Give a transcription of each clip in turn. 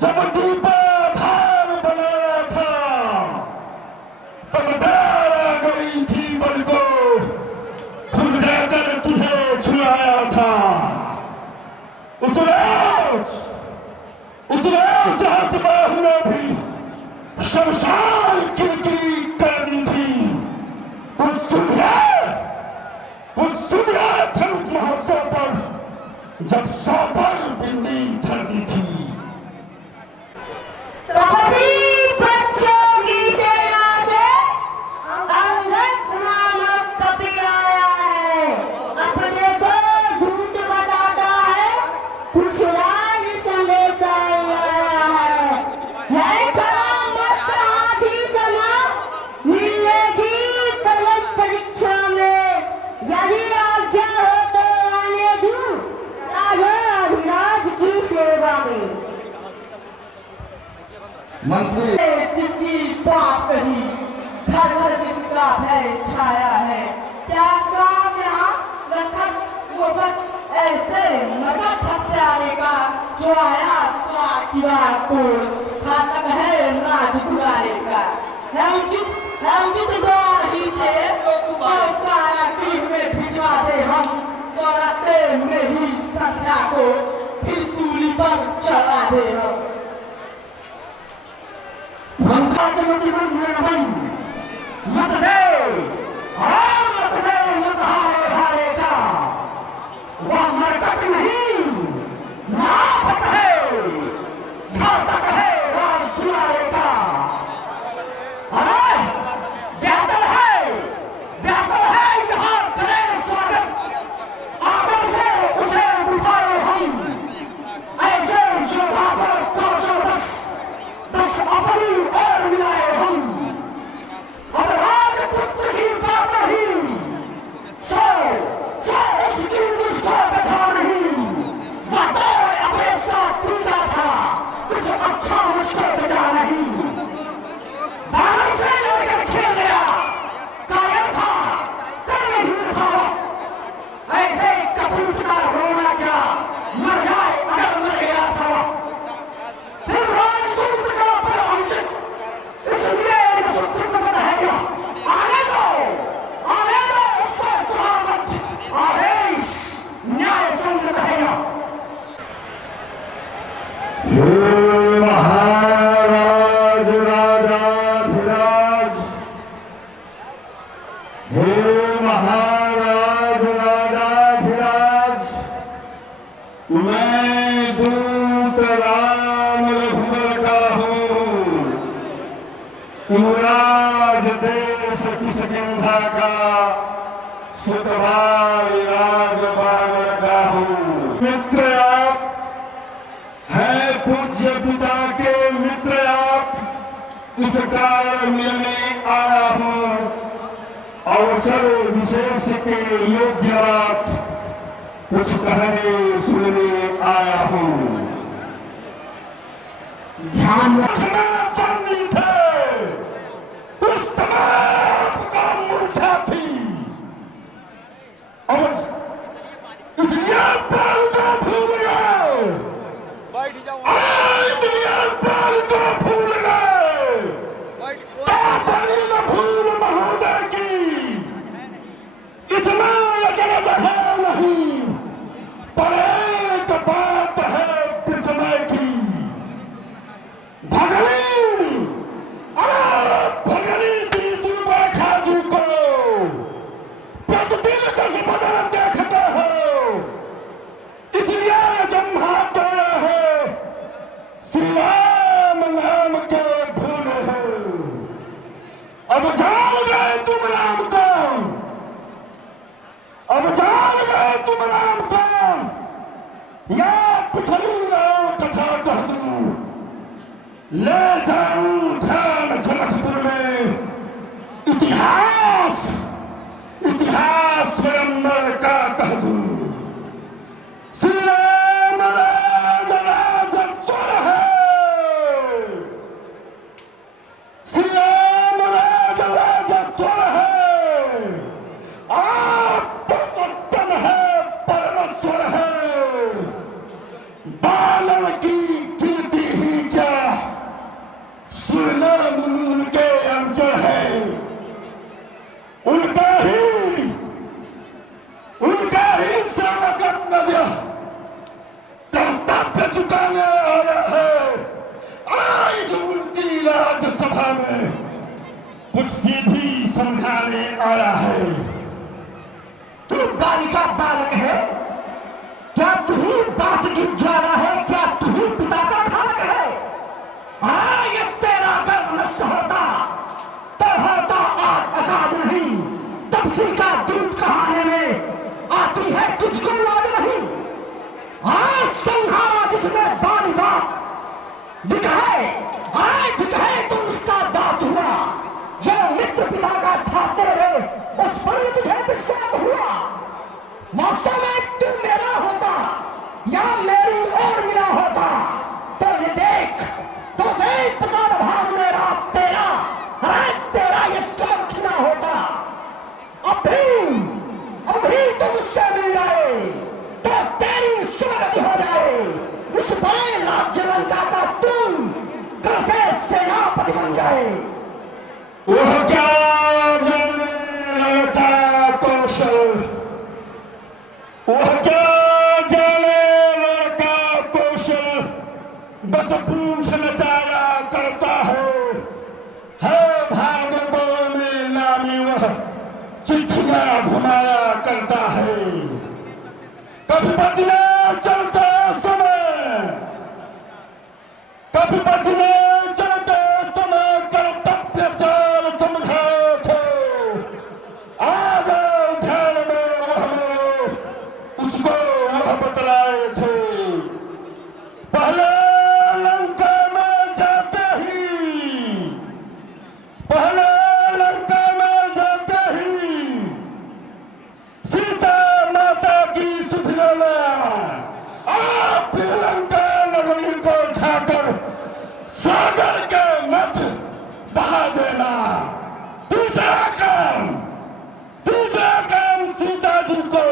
जब दीपाधार बनाया था तब डारा गई थी बल को खुद जाकर तुझे छुड़ाया था। उस रोज हंसबाहु ने भी शमशान किरकिरी कर दी थी। उस सुधिया धनुष महोत्सव पर जब 100 पर बिंदी धर दी थी। बच्चों की सेना से अंगद नामक कवि आया है। अपने को दूत बताता है, कुछ राज संदेशा आया है खड़ा मस्त हाथी समा, मिलेगी कलश परीक्षा में। यदि आज्ञा हो तो आने दूं राजा अधिराज की सेवा में। मंत्री जिसकी बात कही घर घर जिसका भय छाया है। क्या काम यहाँ रखत मुफत ऐसे मगध हत्यारे का जो आया किया तोड़ घातक है राज दुलारे का। है उचित द्वार ही से सब कारागृह में भिजवा दे हम, तो रास्ते में ही संध्या को फिर सूली पर चढ़ा दे हम। मत दे मत हारे का वह मरकट नहीं नाफत है, घातक है राज दुलारे का। हमें बेहतर है जहाँ करें स्वागत, आगे से उसे बिठाए हम ऐसे योद्धा को 210 अपनी ओर मिलाए हम। अब राजपुत्र की बात नहीं, सो उसकी मुझको बता नहीं। वह तो अवेश का टूटा था, कुछ अच्छा मुझको बचा नहीं। बालों से लड़कर खेल गया, कायर था कर नहीं था। ऐसे कपूत का रोना क्या, मर जाए अगर मर गया था। फिर राजदूत का पर अंकित इसलिए शत्रुघ्न को रहेगा। आने दो उसको सलामत, आदेश न्याय संगत रहेगा। हे महाराज राजाधिराज, हे महाराज राजाधिराज, मैं दूत राम रघुवर का हूँ। युवराज देश किष्किंधा का सुतवाल राज बाबर का हूँ। मित्र आप हैं, पूज्य पिता के मित्र आप, इस कारण मिलने आया हूँ। अवसर विशेष के योग्य बात कुछ कहने सुनने आया हूँ। ध्यान रखना पंडित है, उस तमाम का मूर्छा थी। और इसलिए पाल को भूल गए, पाल को भूल गए। बड़ी न भूल महोदय की, इसमें अजब है नहीं, पर एक बात है विस्मय की। भगनी दी सुबह खाजू को प्रतिदिन 10 बदन देखते हो, इसलिए जम्हाते है श्री राम नाम के भूल हो। अब जान गए तुम राम को, अब जान गए तुम राम को। या पिछली कथा कह दूं, ले जाऊं ध्यान जनकपुर में, इतिहास स्वयंवर का कह दूं। श्री राम राजस्वर है, श्री राम राजस्वर है। आप पुरुषोत्तम है, परमेश्वर है। बालन की कीर्ति ही चुकाने आया है। आज उल्टी राज्यसभा में कुछ सीधी समझाने आया है। तू बालिका बालक है क्या? तू ही दास की ज्वाला है क्या? तू ही पिता का घातक है? ये तेरा गर्व नष्ट होता तो होता आज आजाद नहीं। तपसी का दूध कहाने में आती है तुझको लाज नहीं। आज संहारा जिसने बारी बात दिखाए तुम उसका दास हुआ। जो मित्र पिता का था तेरे उस पर तुझे विश्वास हुआ। वास्तव में तू मेरा होता या मेरी और मिला होता तो ये देख प्रकार भाव मेरा तेरा तेरा ये कमर खिला होता। अब भी तुम उससे मिल जाए तो तेरी सुगति हो जाए। इस बड़े राज्य लंका का तुम कल से सेनापति बन जाए। वह क्या जाने लड़का कौशल, वह क्या जाने लड़का कौशल, बस पूंछ नचाया करता है भागवतों में नामी वह चिट्ठियां घुमाया करता है। कभी बदले चलते समय कर्तव्य चाल समझाए थे। आज ध्यान में वह उसको वह बतलाए थे। पहले लंका में जाते ही सीता माता की सुध लेना। आप लंका नगरी को उठाकर सागर के मध्य बहा देना। दूसरा काम सीता जी को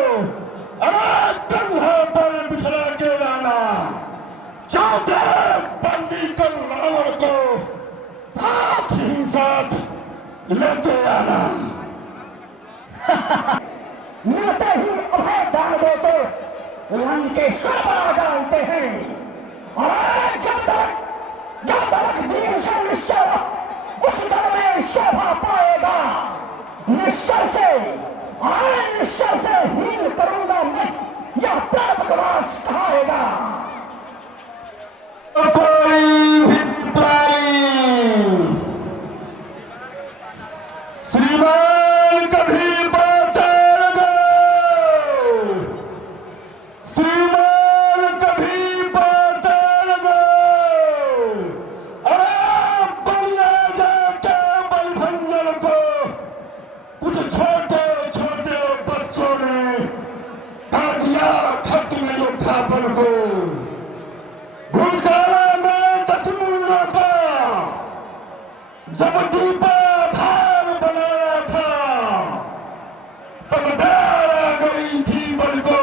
कंधों पर बिछला के लाना। चौथे बंदी कर रावण को साथ ही साथ लेते आना। मिलते ही अभय दान दो तो लंकेश्वर बना डालते हैं। और जब तक भीषण निश्चय उस दल में शोभा पाएगा। निश्चय से हीन करूंगा मैं यह प्राप्तवास कहाएगा। कोई भी प्राणी श्रीमान कभी पाताल गए, श्रीमान कभी पाताल गए। बलिया जाके बलभंजन को कुछ छोटे छोटे बच्चों ने काट दिया खत में उत्थापन को। घुड़साला में 10 मुंडों का जब दीपा धार बनाया था तब डर आ गई थी बल को।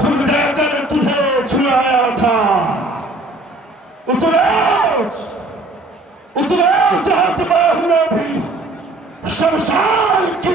खुद जाकर तुझे छुड़ाया था। उस रोज हंसबाहु ने भी शमशान की